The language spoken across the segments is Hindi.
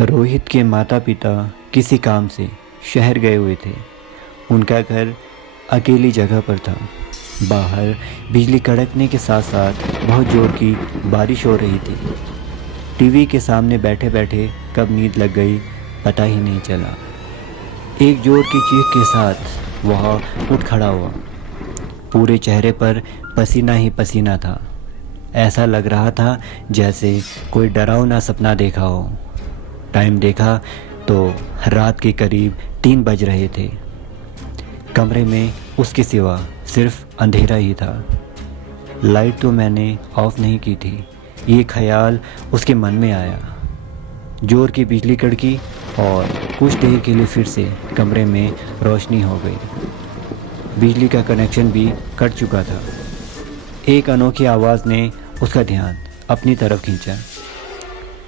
रोहित के माता पिता किसी काम से शहर गए हुए थे। उनका घर अकेली जगह पर था। बाहर बिजली कड़कने के साथ साथ बहुत ज़ोर की बारिश हो रही थी। टीवी के सामने बैठे बैठे कब नींद लग गई पता ही नहीं चला। एक जोर की चीख के साथ वह उठ खड़ा हुआ। पूरे चेहरे पर पसीना ही पसीना था। ऐसा लग रहा था जैसे कोई डरावना सपना देखा हो। टाइम देखा तो रात के करीब 3 बज रहे थे। कमरे में उसके सिवा सिर्फ अंधेरा ही था। लाइट तो मैंने ऑफ नहीं की थी। ये ख्याल उसके मन में आया। जोर की बिजली कड़की और कुछ देर के लिए फिर से कमरे में रोशनी हो गई। बिजली का कनेक्शन भी कट चुका था। एक अनोखी आवाज़ ने उसका ध्यान अपनी तरफ खींचा।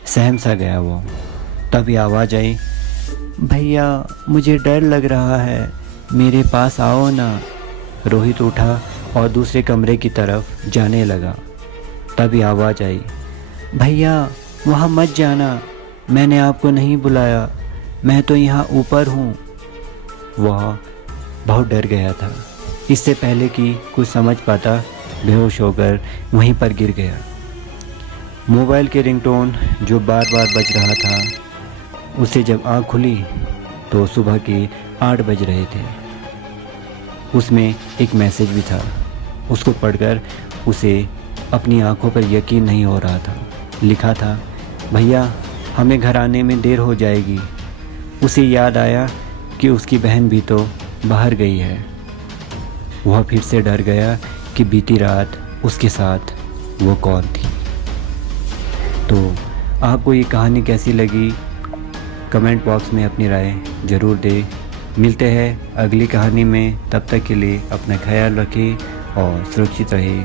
सहम सा गया वो। तभी आवाज़ आई, भैया मुझे डर लग रहा है, मेरे पास आओ ना। रोहित उठा और दूसरे कमरे की तरफ जाने लगा। तभी आवाज़ आई, भैया वहाँ मत जाना, मैंने आपको नहीं बुलाया, मैं तो यहाँ ऊपर हूँ। वह बहुत डर गया था। इससे पहले कि कुछ समझ पाता बेहोश होकर वहीं पर गिर गया। मोबाइल के रिंगटोन जो बार बार बज रहा था, उसे जब आँख खुली तो सुबह के 8 बज रहे थे। उसमें एक मैसेज भी था। उसको पढ़कर उसे अपनी आंखों पर यकीन नहीं हो रहा था। लिखा था, भैया हमें घर आने में देर हो जाएगी। उसे याद आया कि उसकी बहन भी तो बाहर गई है। वह फिर से डर गया कि बीती रात उसके साथ वो कौन थी। तो आपको ये कहानी कैसी लगी कमेंट बॉक्स में अपनी राय ज़रूर दें। मिलते हैं अगली कहानी में। तब तक के लिए अपना ख्याल रखें और सुरक्षित रहें।